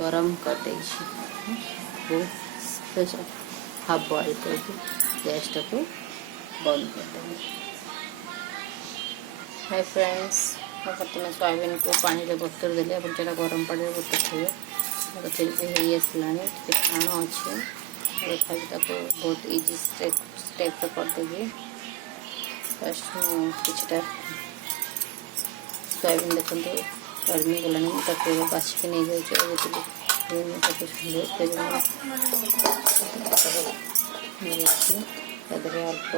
गरम कर half boil करके गैस को बंद कर देंगे। हाय फ्रेंड्स, प्रथम सोयाबीन को पानी में बतर देले अब जेटा गरम पानी में बतर थे फिर आसला टाण अच्छे देखा बहुत इजी स्टेप करदेवी। फर्स्ट किछटा सोयाबीन देखो गर्मी गलानी बासिक नहीं जाऊँगी अल्प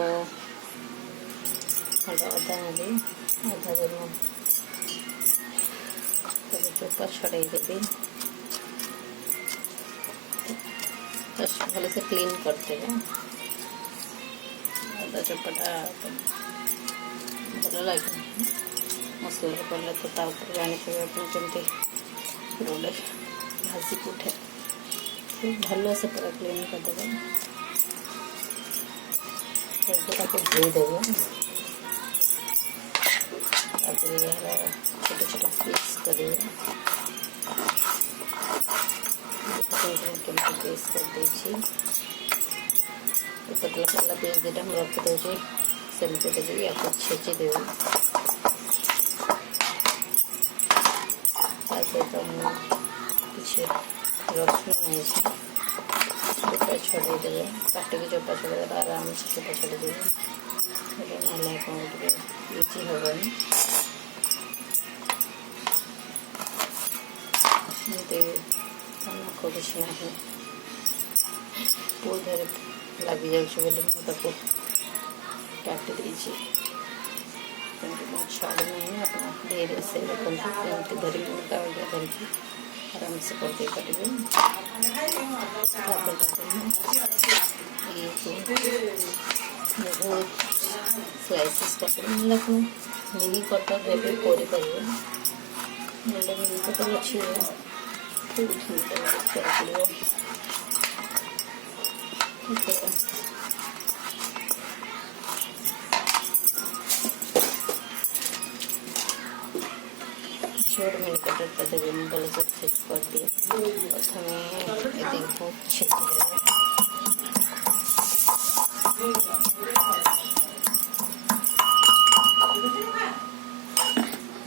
अदा नेली अदा चोपा छड़े देवी। फर्स्ट भले से क्लीन करते हैं अदा चोपाटा भल लगे मसला पड़े तो जानते कमी रोडे भासिक उठे भल से पूरा क्लीन करदे धोईदेवे। छोटे छोटे पीस करेंगे पीस कर दीजिए पतला पतला पीस देटा हम रखी दूसरी सेमती देवी या छेची देवी सहित किसी रसुण नहीं चोपा छड़ेदेवे काटिक चोपा छड़ेदे आराम से चोपा छड़ेदेवे ना कौन इजी हेनी नख किसी ना बहुत लगी जाऊँ काटी छाड़ नहीं अपना धीरे से देखते धरिकी धरिकी आराम से करदे पारे बहुत स्लाइसेस कटे मिनी कटर भी कर मिनी कटर अच्छी छोट मिनी कटर देवे भल से छेद कर दिए प्रथम ये को छेचीदेवे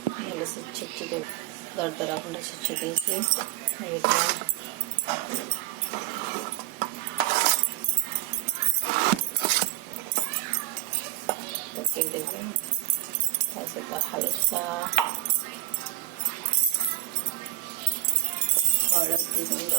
भल से छेचीदेवे दरदरा खंडा छेची देदेवे हल्का हल्दी गुंड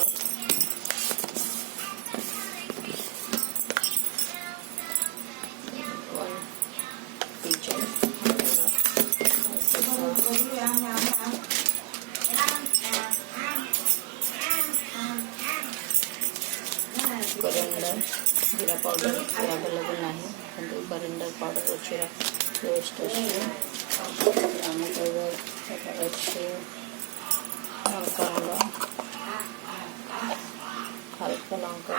करिंडर जीरा पाउडर अवेलेबल नहीं किंतु करिंडर पाउडर अच्छे पेस्ट अच्छे अच्छे लंका हल्का लंका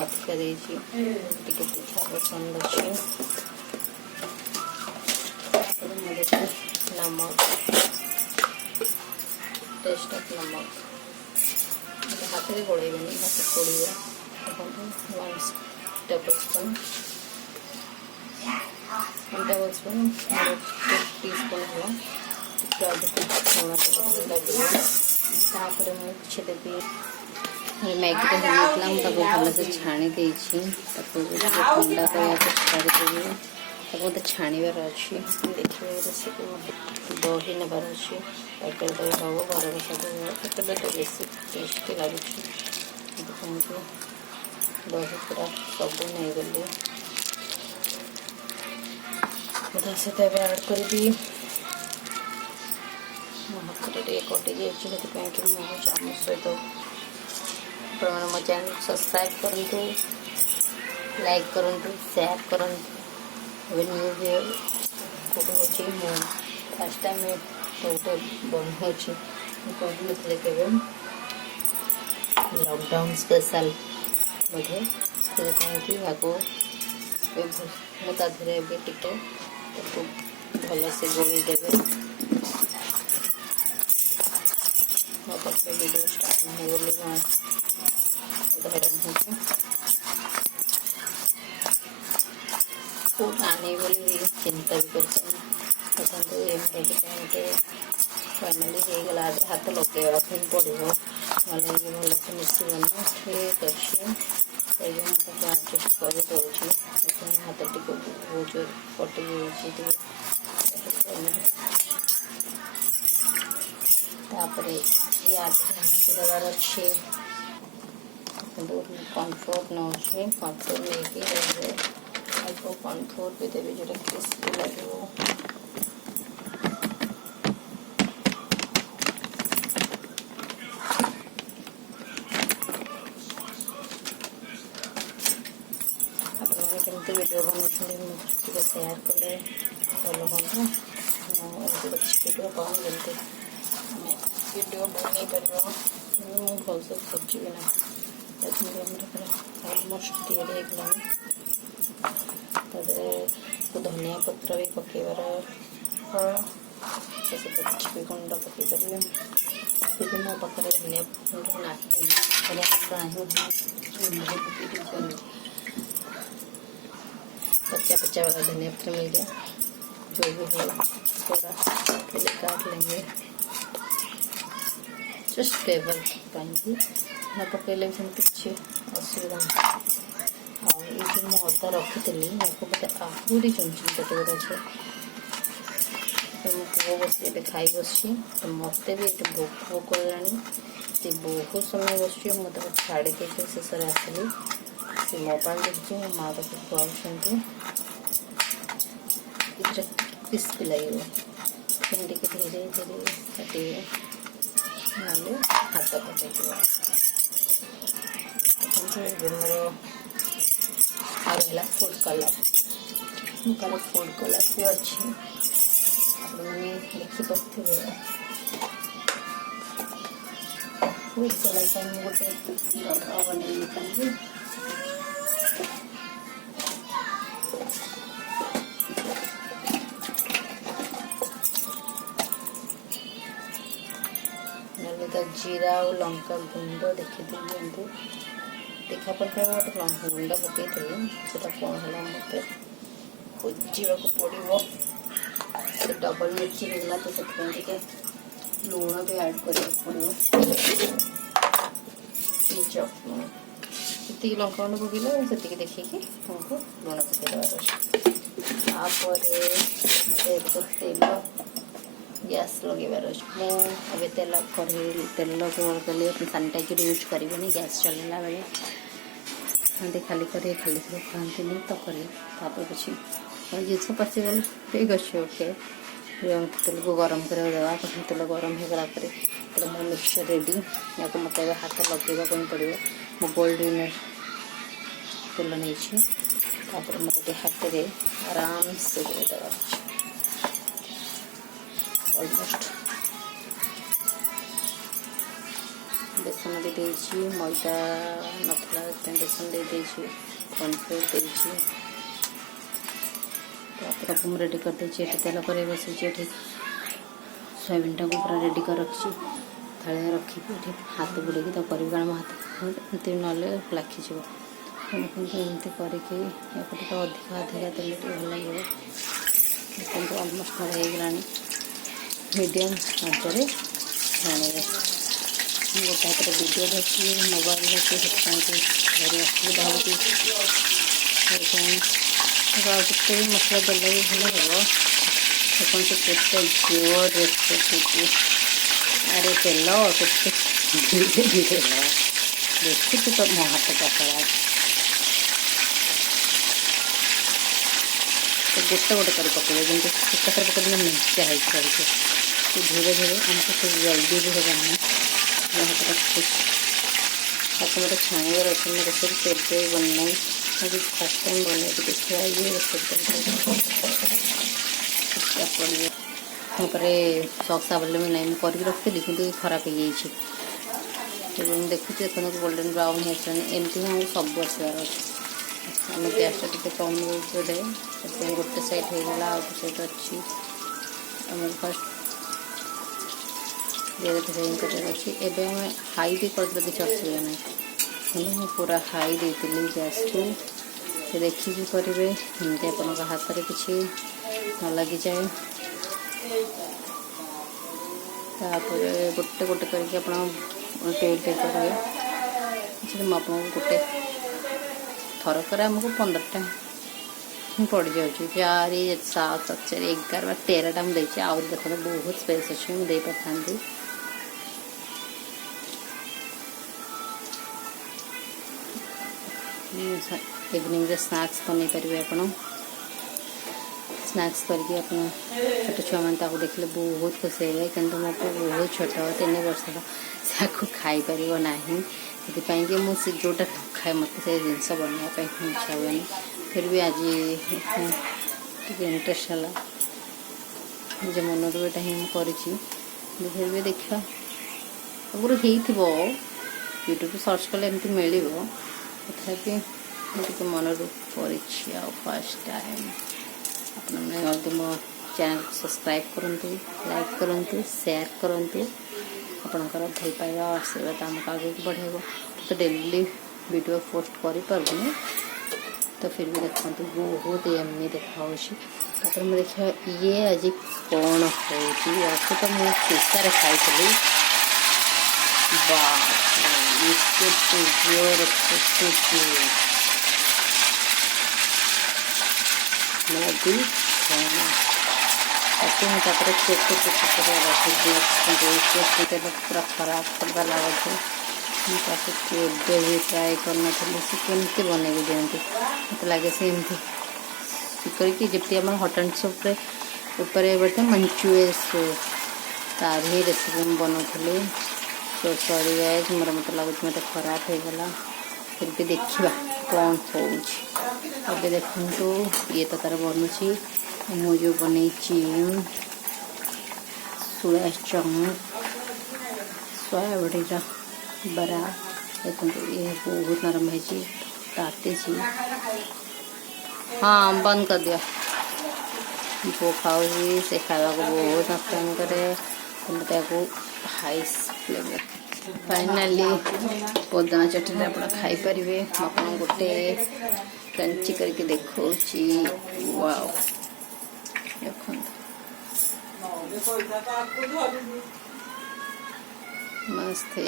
अधिका देती पिछा पसंद अच्छे नमक टेस्ट ऑफ नमक हाथ में गोड़ेबे हाथ पड़े 1 टेबलस्पून 1 टेबलस्पून टीस्पून है लगे देवी मैगी भल से छाणी ठंडा छाड़ीदेवी मत छाणीबार अच्छी देखिए रेसिपी दही नेबार अच्छी पैकेट दही हम घर मसाला तो बेस टेस्टी लगुच दही पूरा सब नहीं गली सहित ऐड करी हाथ टे कटि जाए कि मो चामच सहित आप मो चैनल सब्सक्राइब करूँ लाइक करूँ शेयर करूँ न्यू वीडियो को फर्स्ट टाइम गोटे बनाऊँ कहते के लॉकडाउन स्पेशल बोधे से मुझे टिके भल से गोली देवे ତାପରେ ଭିଡ଼ିଓ ଷ୍ଟାର୍ଟ ନାହିଁ ବୋଲି ହଇରାଣ ହେଉଛି। କେଉଁଠୁ ଆଣିବି ବୋଲି ଚିନ୍ତା ବି କରିପାରୁନି। ଦେଖନ୍ତୁ ଏମିତି ଗୋଟେ ଫାଇନାଲି ହେଇଗଲା। ଆଜି ହାତ ଲଗାଇବା ପାଇଁ ପଡ଼ିବ, ନହେଲେ ଇଏ ଭଲସେ ମିଶିବନି। ଠିକ୍ ଅଛି, ଏବେ ମୁଁ ତାକୁ ଆଡ଼ଜଷ୍ଟ କରିଦେଉଛି। ହାତ ଟିକେ ବହୁତ ଜୋର କଟିଯାଇଛି ଟିକେ। ତାପରେ ଆଜି ଦେବାର ଅଛି। କମ୍ଫର୍ଟ ନେଉଛି, କମ୍ଫର୍ଟ ନେଇକି ଅଳ୍ପ କମ୍ଫର୍ଟ ବି ଦେବି, ଯେଉଁଟା କ୍ରିସ୍ପି ଲାଗିବ। ଆପଣମାନେ କେମିତି ଭିଡ଼ିଓ ବନାଉଛନ୍ତି ମୁଁ ଟିକେ ସେୟାର କଲେ ଭଲ ହୁଅନ୍ତା। ଏମିତି କିଛି ଭିଡ଼ିଓ କ'ଣ ଯେମିତି ଆମେ ଭିଡ଼ିଓ ବନେଇ ପାରିବ। ମୁଁ ଭଲସେ ଖୋଜିବି ନା। ଦେଖନ୍ତୁ ଆମର ପୁରା ଅଲମୋଷ୍ଟ ତିଆରି ହେଇଗଲାଣି। ତା ଦେହରେ ଧନିଆ ପତ୍ର ବି ପକାଇବାର, ତା ସହିତ କିଛି ବି ଗୁଣ୍ଡ ପକାଇ ପାରିବେ। କିନ୍ତୁ ମୋ ପାଖରେ ଧନିଆ ଗୁଣ୍ଡ ନାହିଁ, ଧନିଆ ପତ୍ର ନାହିଁ, ପକାଇ ଦେଇଛନ୍ତି। कच्चा कच्चा वाला धनिया पत्तर मिल गया। जो भी है थोड़ा पहले काट लेंगे, जस्ट फ्लेवर पाएंगे। न पकड़े भी किसी असुविधा नहीं। ये जो मुझे अदा रखी मते आहरी चुन चुन कटिवर अच्छे। पुओ बस ये खाई बस, तो मत भी ये भोक भोक कलानी। से बहुत समय बस मुझे छाड़ी देखे शेष आसली। से मो पान देखिए मो माँ तक खुआऊँ क्रिस्पी लगे। धीरे धीरे काटे ना हाथ पकड़ मोर आला फूड कलर। तार फूड कलर भी अच्छी आपने देखिपे। फूड कलर गोटे बन जीरा और लंका गुंड देखी दिखाँ देखा पर गोटे गुंड पकई से कौन है मत खोजा पड़ो। डबल मिर्ची होगा तो से लुण भी ऐड करा पड़ो। जी लंका गुंड पकईले से देखिए हमको लुण पकईदार तेल गैस लगेबार अच्छे। तेल केवल कले सानिटाइजर यूज करेंगे गैस चलला बेले। खाली खाली खाली खाती तो करें किसी जिस पशिगल ठीक अच्छे। ओके तेल को गरम कर देवा। तेल गरम हो गला मो मिक्सचर रेडी। या मत हाथ लगेगा पड़ो। मो गोल्ड विनर तेल नहीं मत हाथ में आराम से देवा। ऑलमोस्ट बेसन भी देची, मैदा नथला बेसन दे देची, कॉर्नफ्लोर देची। तो मुझे रेडी कर देची। तेल कर बस सोयाबीन टाक पूरा रेडी कर रखी थाली रखी हाथ बुड़े तो कर हाथ एमती ना लाखीज। एमती करके अधिका अधिका तेल भल लगे। देखते ऑलमोस्ट मोर होगा मीडियम आंचरे छाणिबे। गोटे हाथ वीडियो देखी मोबाइल देखी भारी असुविधा होती। जिते भी मसला देले भी भल हम। देखो से केते जोर रेसिपी। अरे तेल केते धीरे धीरे देखी तो मो हाथ पकड़ा तो गोटे गोटे कर पकड़े जमी एकाथर पकड़े मेचा है। धीरे धीरे आमको सब जल्दी भी होगा नहीं। आपको मतलब छाणिबार अच्छे मैं रेसिपी केवे बनाई आज फर्स्ट टाइम बन देखा ये रेसिपी पड़े सक्स आवेलेबल नहीं मुझे कर रखी कि खराब हो जाए। देखुचे देखो गोल्डन ब्राउन हो एमती ही सब आसबार अच्छे। आम गैस टे कम दे गोटे साइड हो गला आउ साइड अच्छी। आम फर्स्ट धीरे धीरे करार अच्छी एवं आम हाई भी कर किसी असुविधा ना मुझे पूरा हाई देती गैस को देखिए करेंगे एमती आप हाथ में किसी न लगी जाए तापर गोटे गोटे करके आप उल्टे उल्टे करेंगे मुझे गोटे थरक आमको 15टा पड़ जाऊँ 4 7 4 11 13टा मुझे आउ देखो बहुत स्पेस अच्छे मुझे पारि इवनिंग स्नैक्स बन पारे आप स्नैक्स करके आप छोटे छुआ मैंने देखले बहुत खुशी है कि मो बहुत छोट 3 वर्ष से खाई पार ना कि मुझे जोटा खाए मत से जिनस बनवाई इच्छा हुए फिर भी आज इंटरेस्ट है निज मन रूटा ही कर फिर भी देखा आगुरी हो यूट्यूब सर्च कले एमती मिल तथापि मुझे मन रू कर फर्स्ट टाइम आपने मो चैनल सब्सक्राइब करूँ लाइक करूँ शेयर करूँ आपणकर भल पाइबा आशीर्वाद आमको आगे बढ़ेगा तो डेली वीडियो पोस्ट करें तो फिर भी देखो बहुत यम्मी देखा देखा ये आज कौन हो तो मुझे पिस्तार खाई मैगी तापर चेक पूरा खराब करवा लगे केवे भी ट्राए करनी सी केमती बनई दिखती मत लगे से करके जमी आम हट एंड सप ऊपर मंचुएस तार ही रेसिपी बनाऊली तो सॉरी गाइस मोर मत लगुच मत खराब हो गला फिर भी देखा कौन हो देखु ये तो तार बनूची मुझे बन सोया चंक सोयाबड़ी बरा देखो ये बहुत नरम है ताटे हाँ बंद कर दिया वो खाऊ से खावा को बहुत नुकसान करे तो हाई फ्लेम फाइनाली पदना चटनी आप खाईपारे आप गोटे क्रंची करके देखो वाओ देखो मस्त है।